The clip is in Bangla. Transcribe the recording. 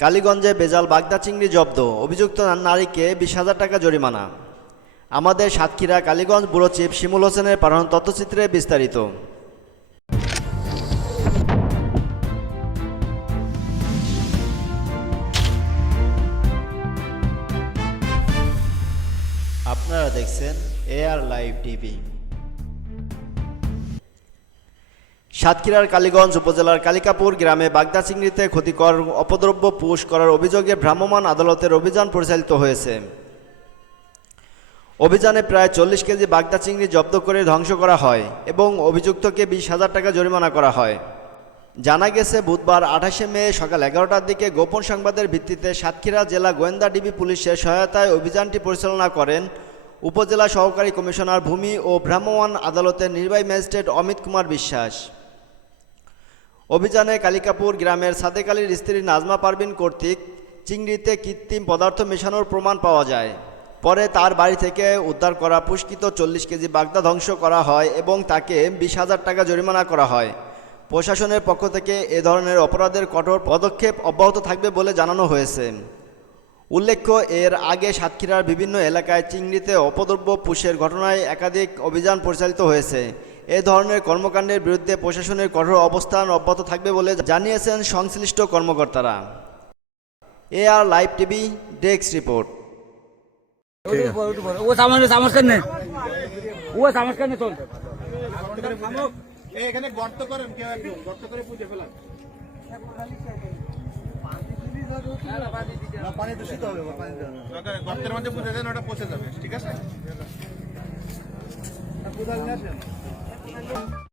কালীগঞ্জে বেজাল বাগদা চিংড়ি জব্দ। অভিযুক্ত নারীকে বিশ হাজার টাকা জরিমানা। আমাদের সাতক্ষীরা কালীগঞ্জ ব্যুরো চিফ শিমুল হোসেনের পাঠানো তথ্যচিত্রে বিস্তারিত। আপনারা দেখছেন এআর লাইভ টিভি। সাতক্ষীরার কালীগঞ্জ উপজেলার কালিকাপুর গ্রামে বাগদা চিংড়িতে ক্ষতিকর অপদ্রব্য পুশ করার অভিযোগে ভ্রাম্যমাণ আদালতের অভিযান পরিচালিত হয়েছে। অভিযানে প্রায় চল্লিশ কেজি বাগদা চিংড়ি জব্দ করে ধ্বংস করা হয় এবং অভিযুক্তকে বিশ হাজার টাকা জরিমানা করা হয়। জানা গেছে, বুধবার আঠাশে মে সকাল এগারোটার দিকে গোপন সংবাদের ভিত্তিতে সাতক্ষীরা জেলা গোয়েন্দা ডিবি পুলিশের সহায়তায় অভিযানটি পরিচালনা করেন উপজেলা সহকারী কমিশনার ভূমি ও ভ্রাম্যমাণ আদালতের নির্বাহী ম্যাজিস্ট্রেট অমিত কুমার বিশ্বাস। অভিযানে কালিকাপুর গ্রামের সাদেক আলীর স্ত্রী নাজমা পারভিন কর্তৃক চিংড়িতে কৃত্রিম পদার্থ মেশানোর প্রমাণ পাওয়া যায়। পরে তার বাড়ি থেকে উদ্ধার করা পুষ্কিত চল্লিশ কেজি বাগদা ধ্বংস করা হয় এবং তাকে বিশ হাজার টাকা জরিমানা করা হয়। প্রশাসনের পক্ষ থেকে এ ধরনের অপরাধের কঠোর পদক্ষেপ অব্যাহত থাকবে বলে জানানো হয়েছে। উল্লেখ্য, এর আগে সাতক্ষীরার বিভিন্ন এলাকায় চিংড়িতে অপদ্রব্য পুষের ঘটনায় একাধিক অভিযান পরিচালিত হয়েছে। এ ধরনের কর্মকাণ্ডের বিরুদ্ধে প্রশাসনের কঠোর অবস্থান অব্যাহত থাকবে বলে জানিয়েছেন সংশ্লিষ্ট কর্মকর্তারা। A R live TV desk report. পানি দূষিত গর্তের মধ্যে পুজো দেন ওটা পচে যাবে ঠিক আছে? Thank you.